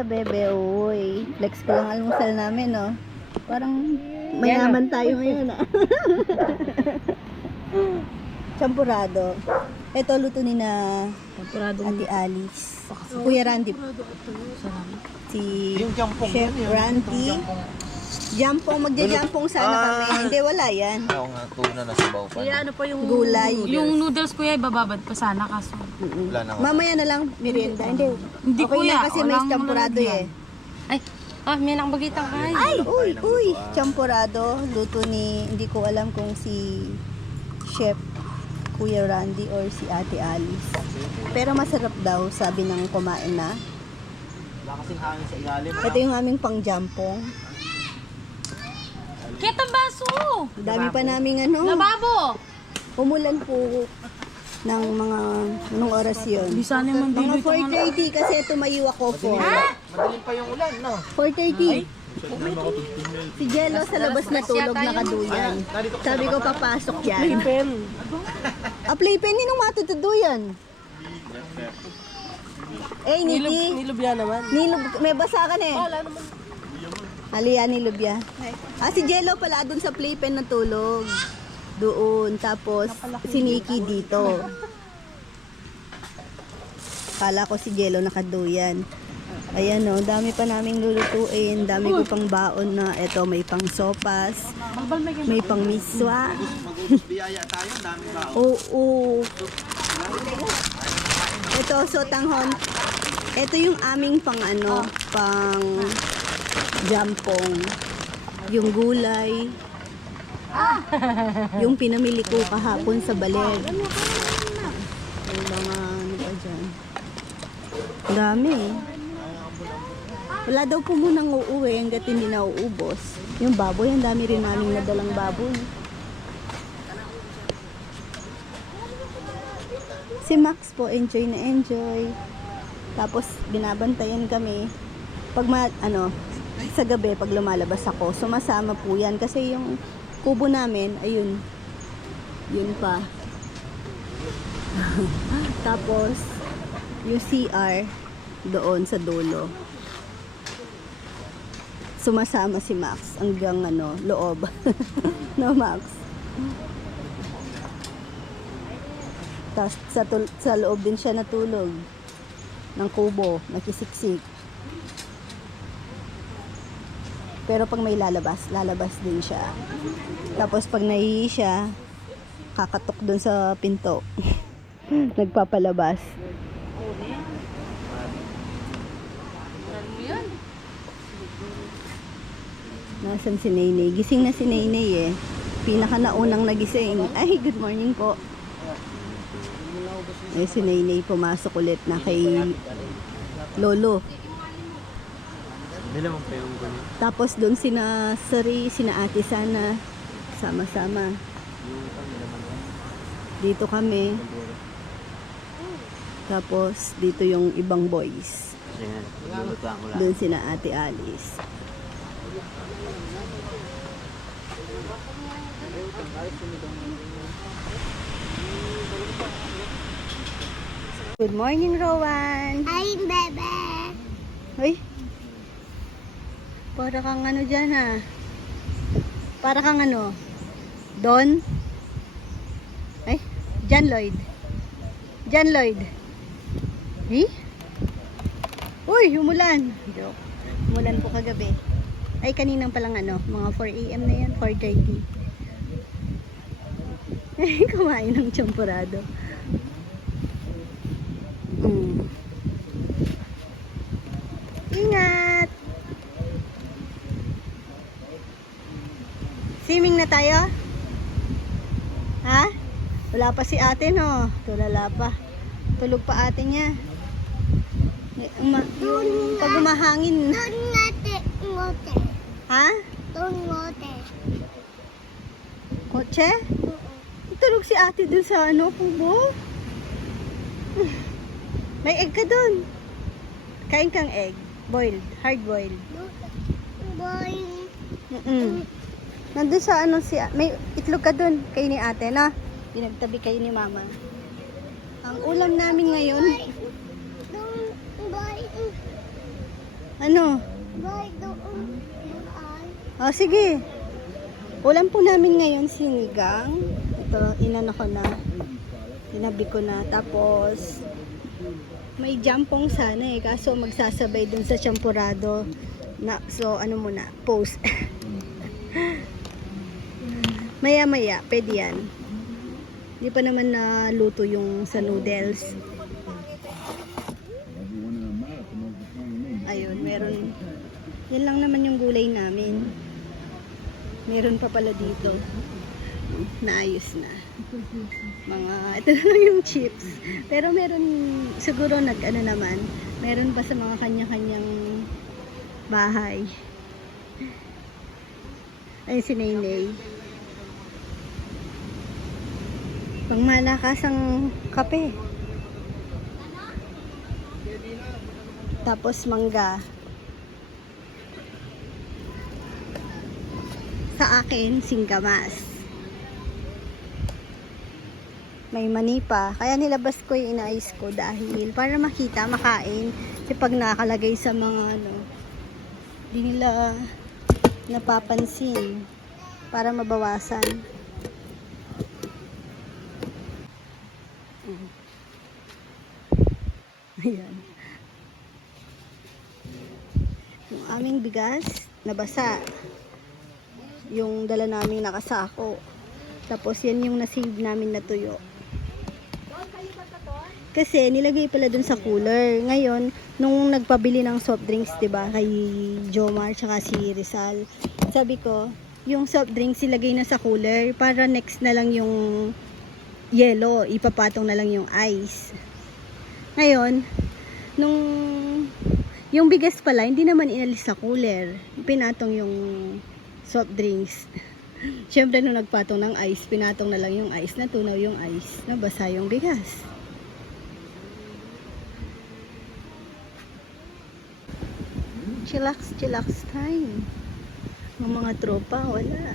ka, bebe. Uy, flex ko lang almusal namin, no? Parang mayaman tayo ngayon, ah. Champurado. Ito, luto ni na Ate Alice. Kuya Randy. Si Yung jampong Chef yun, Randy. Jampong, magja-jampong sana kami. Hindi, wala yan. Oo nga, tuna na sabaw pa. Kaya ano pa yung Gulay. Yung noodles kuya, ibababad pa sana kaso. Wala na ako. Mamaya na lang, merienda. Hindi. Hindi, Okay kuya, na kasi may walang champurado lalagyan. eh. Ay, may nakabagitang kain. Ay, uy, champurado. Luto ni, hindi ko alam kung si Chef Kuya Randy or si Ate Alice. Pero masarap daw, sabi ng kumain na. Wala kasing hangin sa ilalim. Ito yung aming pang-jampong. Kitang baso! Dami pa naming ano. Lababo! Umulan po ng mga, anong oras yun? Di sana yung Mga mandilo 4:30 kasi tumayo ako po. Madaling pa yung ulan, no? 4:30. Si Jello sa labas na tulog nakaduyan. Sabi ko papasok yan. Playpen, ninong matutuduyan? Eh, Niki. Nilubya naman. May basa ka na eh. Aliya ni Lubya. Si Jello pala dun sa playpen na tulog. Doon. Tapos, si Nikki dito. Kala ko si Jello nakaduyan. Ayan o, dami pa naming lulutuin. Dami ko pang baon na. Eto, may pang sopas. May pang miswa. Biyaya tayo, dami ba? Oo. Ito, sotanghon. Ito yung aming pang ano, pang jampong. Yung gulay. Yung pinamili ko kahapon sa Baler. Yung mga ano pa dyan. Ang dami eh. Wala daw po munang uuwi hanggat hindi na uubos. Yung baboy, ang dami rin naming nadalang baboy. Si Max po, enjoy na enjoy. Tapos, binabantayan kami. Pag sa gabi, pag lumalabas ako, sumasama po yan. Kasi yung kubo namin, ayun. Yun pa. Tapos, yung CR, doon sa dulo. Sumasama si Max hanggang loob. No, Max? Tapos sa loob din siya natulog ng kubo, nakisiksik. Pero pag may lalabas din siya. Tapos pag nahihi siya, kakatok dun sa pinto. Nagpapalabas. Nasaan si Nainay? Gising na si Nainay eh. Pinaka naunang nagising. Ay, good morning po. Eh, si Nainay pumasok ulit na kay Lolo. Tapos doon sina Sari, sina Ate Sana, sama-sama. Dito kami. Tapos dito yung ibang boys. Doon sina Ate Alice. Good morning, Rowan. Hi, bebe. Uy. Para kang ano dyan, ha? Para kang ano? Don? Ay, John Lloyd. John Lloyd. Eh? Uy, umulan. Joke. Umulan po kagabi. Ay, kaninang palang mga 4 AM na yan, 4:30. Kumain ng champurado. Ingat! Swimming na tayo? Ha? Wala pa si ate, no? Tulala pa. Tulog pa ate niya. Yung pag umahangin. Ngote. Ha? Ngote. Kotse? Tulog si ate dun sa kubo. May egg ka dun. Kain kang egg. Boiled. Hard boiled. Boy. Nandun sa may itlog ka dun. Kayo ni ate, na? Pinagtabi kayo ni mama. Ang ulam namin ngayon. Boy. Ano? Boy, doon. Ay. Oh, sige. Ulam po namin ngayon sinigang. Ito, inano ko na. Tinabi ko na. Tapos, may jampong sana eh. Kaso magsasabay dun sa champurado. So, ano muna, post. Maya-maya, pwede yan. Hindi pa naman naluto yung sa noodles. Ayun, meron. Yan lang naman yung gulay namin. Meron pa pala dito. Naayos na. Ito na lang yung chips. Pero meron, siguro naman, meron pa sa mga kanya-kanyang bahay. Ayun si Naynay. Pangmalakasang kape. Tapos mangga. Sa akin, singkamas. May mani pa. Kaya nilabas ko yung inaayos ko dahil para makita, makain. Kasi pag nakalagay sa mga di nila napapansin para mabawasan. Ayan. Yung aming bigas, nabasa. Yung dala namin nakasako. Tapos yan yung nasave namin na tuyo. Kasi nilagay pala dun sa cooler. Ngayon, nung nagpabili ng soft drinks, 'di ba, kay Jomar tsaka si Rizal, sabi ko, yung soft drinks ilagay na sa cooler para next na lang yung yelo, ipapatong na lang yung ice. Ngayon, nung yung bigas pala, hindi naman inalis sa cooler. Pinatong yung soft drinks. Siyempre, nung nagpatong ng ice, pinatong na lang yung ice, natunaw yung ice, nabasa yung bigas. Chillax time. Ng mga tropa, wala.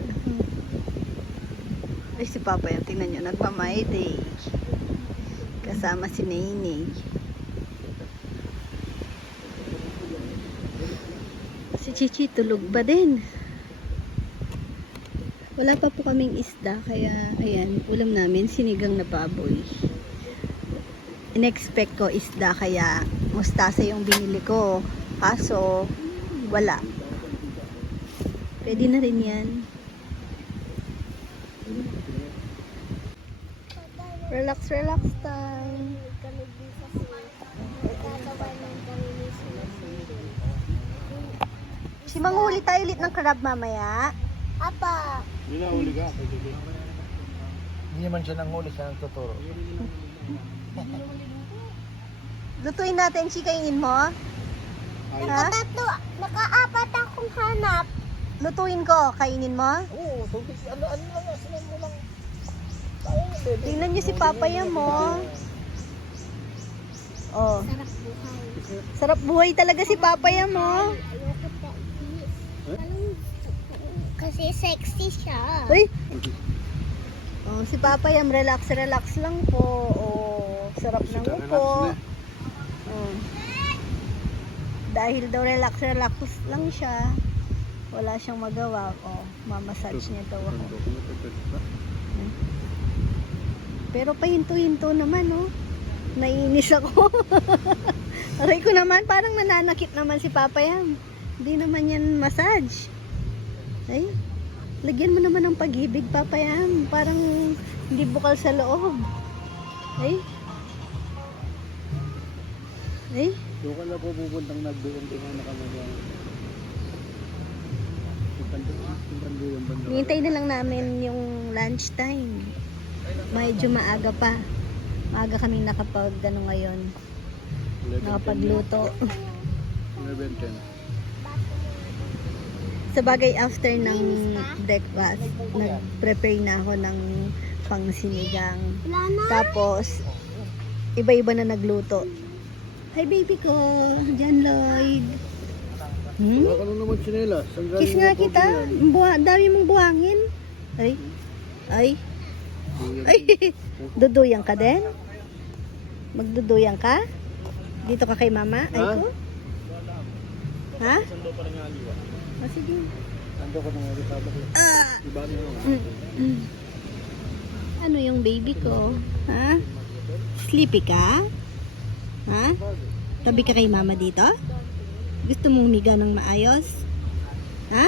Ay, si Papa yung tingnan nyo, nagpa-my day. Kasama si Nainay. Si Chichi tulog pa din. Wala pa po kaming isda, kaya ayan, ulam namin sinigang na baboy. In-expect ko isda, kaya mustasa yung binili ko. Kaso wala. Pwede na rin yan. Relax time. Si manghuli tayo ulit ng crab mamaya. Apa. Hindi naman siya nanghuli, siya nang tuturo. Lutuin natin, chikainin mo. Ha? Nakatatlo. Naka-apat akong hanap. Lutuin ko, kainin mo. Oo, so ano lang, sinan mo lang. Tingnan niyo si Papaya mo. Oh, Sarap buhay. sarap buhay talaga si Papaya mo. Ayoko pa. Kasi sexy siya. Uy. Oh, si Papaya, relax lang po. Oh, sarap ng upo. Oh. Dahil daw relax lang siya. Wala siyang magawa. Oh, mamassage niya daw ako. Pero pahinto-hinto naman, oh. Naiinis ako. Aray ko naman, parang nananakit naman si Papaya. Hindi naman yan massage. Ay, lagyan mo naman ng pag-ibig, Papaya. Parang hindi bukal sa loob. Ay. Ay. Doon ka na po pupuntang nagdoon tingnan na kami yan. Hintay na lang namin yung lunch time. Medyo maaga pa. Maaga kaming ngayon. Nakapagluto. 11:10. Sa bagay, after ng breakfast, nag-prepare na ako ng pangsinigang. Wala na. Tapos, iba-iba na nagluto. Hi baby ko, John Lloyd. Wala ka na naman sinelas. Kiss nga kita. Dami mong buhangin. Ay. Ay. Duduyang ka din? Magduduyang ka? Dito ka kay mama? Ay ko? Ha? Sando pa rin nga aliwa. O, sige. Sando ko ng aliwa. Iba niyo. Ano yung baby ko? Ha? Sleepy ka? Ha? Tabi ka kay mama dito? Gusto mong humiga ng maayos? Ha?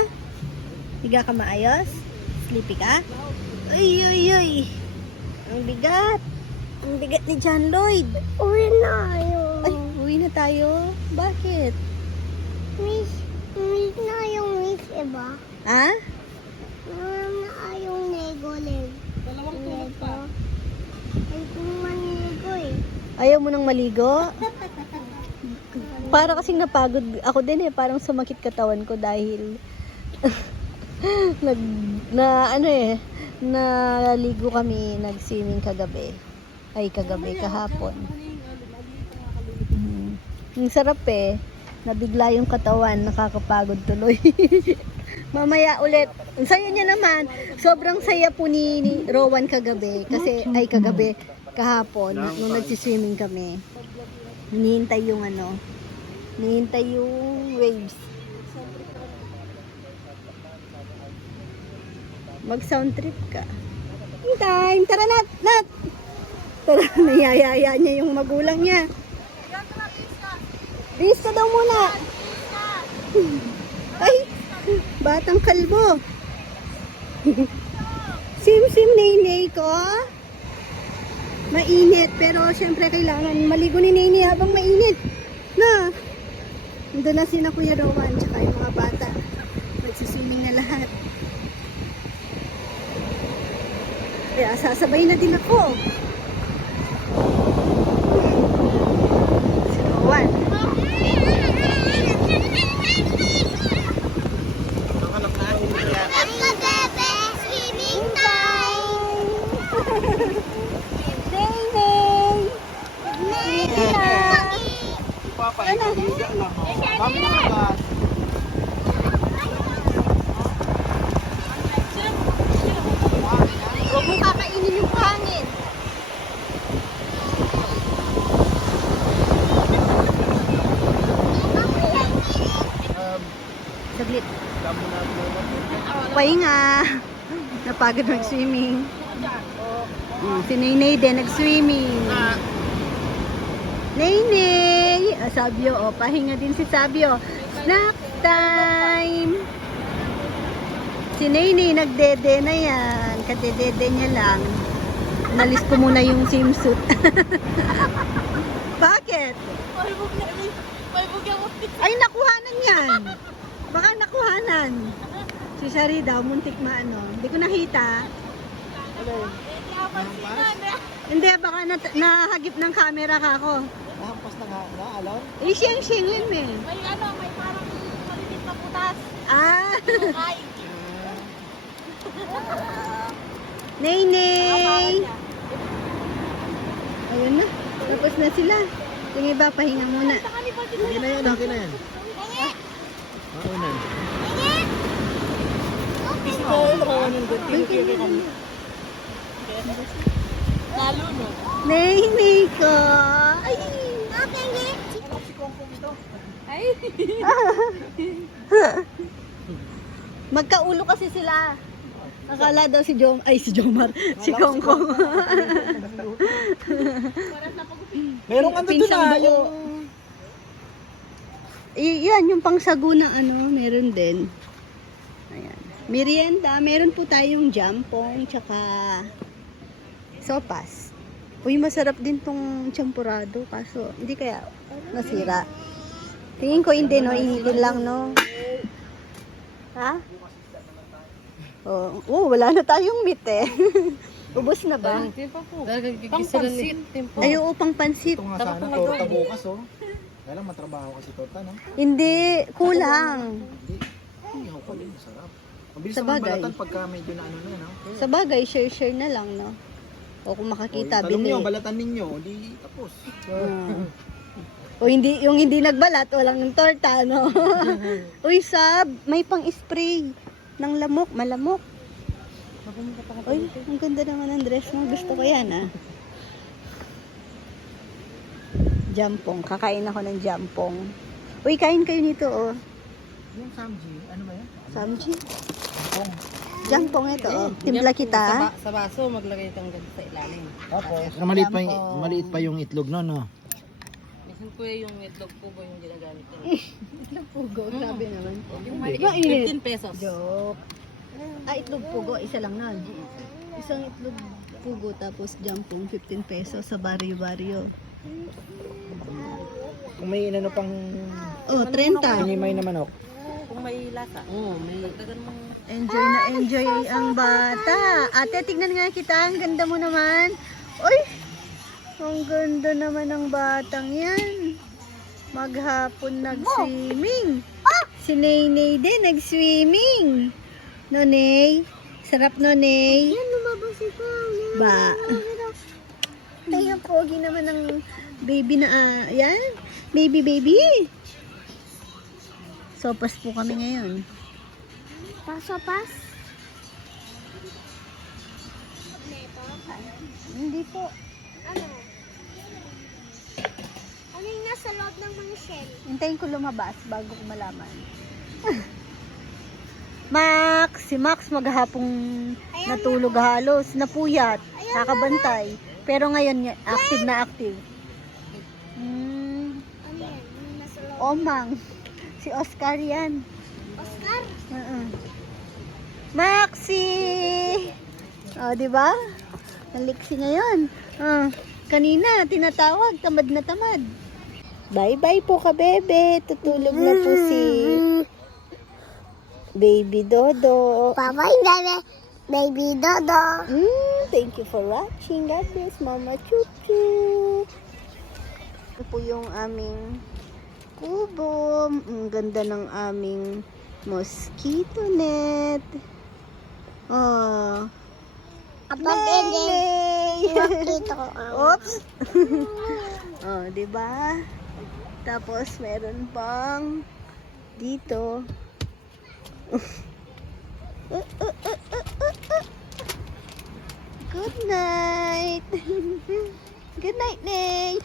Higa ka maayos? Sleepy ka? Uy, uy, uy. Ang bigat. Ang bigat ni John Lloyd. Uwi na ayo. Ay, uwi na tayo. Bakit? Miss na yung miss, iba? Ha? Na yung Lego leg. Dalawang tulog pa. Ay, kung manigo eh. Ayaw mo nang maligo? Para kasing napagod ako din eh. Parang sumakit katawan ko dahil naligo kami, nag-swimming kagabi. Ay, kahapon. Ang sarap eh. Nabigla yung katawan, nakakapagod tuloy. Mamaya ulit. Ang saya niya naman. Sobrang saya po ni Rowan kagabi. Kahapon, nung nagsiswimming kami. Hinihintay yung waves. Mag-sound trip ka. Time! Tara, Nat! Tara, nayayaya niya yung magulang niya. Bis ka daw muna. Ay, batang kalbo. Sim-sim Nene ko. Mainit, pero syempre kailangan maligo ni Nene habang mainit. Na. Nandun na sina Kuya Rowan, tsaka yung mga bata. Magsiswimming na lahat. Kaya sasabay na din ako. Si Rowan. Let's go, bebe! Swimming time! Nene! Papa, ikaw higa lang. Kami na agad. Huwag mo kakainin yung hangin. Saglit. Damo na ako. Pahinga. Napagod mag-swimming. Si Nene din nag-swimming. Nene! Sabio, pahinga din si Sabio. Snack time! Si Nene nagdede na yan. Kadedede niya lang. Nalis ko muna yung swimsuit. Bakit? Ay, nakuhanan yan. Baka nakuhanan. Si Shari daw, muntik maano. Hindi ko nakita. Hindi, baka nahagip ng camera ka ako. Nahampas na nga, alam? Eh, siyang yun eh. May parang maliit na putas. Ah! Ay, Nene! Ayun na. Tapos na sila. Yung iba, pahinga muna. Okay na yan, okay na yan. Maunan. lalo no. Nene ko! Ay! Ay, Magkaulo kasi sila. Akala daw si Jomar. Si Kongkong. Meron ka doon Pinsang na buo. Yan, yung pangsago na meron din. Ayan. Merienda, meron po tayong jampong, tsaka sopas. Uy, masarap din tong champurado, kaso hindi kaya nasira. Tingin ko hindi, no? Inigil lang, no? Ha? Oh, wala na tayong meat eh. Ubus na ba? pang pansit. Ay, oo, pang pansit. Ito nga sana, torta bukas oh. Kaya lang matrabaho kasi torta, no? Hindi, kulang. Hindi, ako pala masarap. Mabilis Sa naman bagay. balatan pagka medyo na ano na, no? Sa bagay, share na lang, no? O kung makakita, Talong bili. nyo, balatan ninyo, di tapos. O hindi, yung hindi nagbalat, walang torta, no? Uy, Sab, may pang-spray ng lamok, malamok. Uy, ang ganda naman ng dress mo. Gusto ko yan, ah. Jampong. Kakain ako ng jampong. Uy, kain kayo nito, oh. Yung Samji, ano ba yan? Samji. Pong. Jampong ito. Oh. Timpla kita. Sa baso, maglagay kang ganito sa ilalim. Opo. Pero maliit pa yung itlog no, no? Minsan ko yung itlog po ba yung ginagamit ko. Itlog pugo. Grabe naman. Yung Mainit. 15 pesos. Joke. Itlog pugo. Isa lang nun. Isang itlog pugo tapos jampong 15 pesos sa baryo-baryo. Kung may inano pang Oh, 30. hinimay na manok. Kung may lasa. Oo, may dagdagan mo. Enjoy na enjoy ang bata. Ate, tignan nga kita. Ang ganda mo naman. Uy! Ang ganda naman ng batang yan. Maghapon nag-swimming. Si Naynay din nag-swimming. No, Nay? Sarap, no, Nay? Yan, lumabas ito. Ba? Ay, ang pogi naman ng baby na, yan. Baby. Sopas po kami ngayon. Paso-pas. Hindi po. Ano? Ano yung nasa loob ng mga shell? Hintayin ko lumabas bago ko malaman. Max! Si Max maghapong natulog halos. Napuyat. Kakabantay. Pero ngayon, active na active. Ano yan? Yung nasa loob? Omang. Si Oscar yan. Oscar? Maxi! Oh, di ba? Naliksi ngayon. Kanina, tinatawag. Tamad na tamad. Bye-bye po ka, bebe. Tutulog na po si Baby Dodo. Bye-bye, baby Dodo. Thank you for watching. God bless, Mama Chuchu. Ito po yung aming kubo. Ang ganda ng aming mosquito net. Oh. Kapag hindi, makita ko ang... Oops. Oh, 'di ba? Tapos meron pang dito. Good night. Good night, Nay.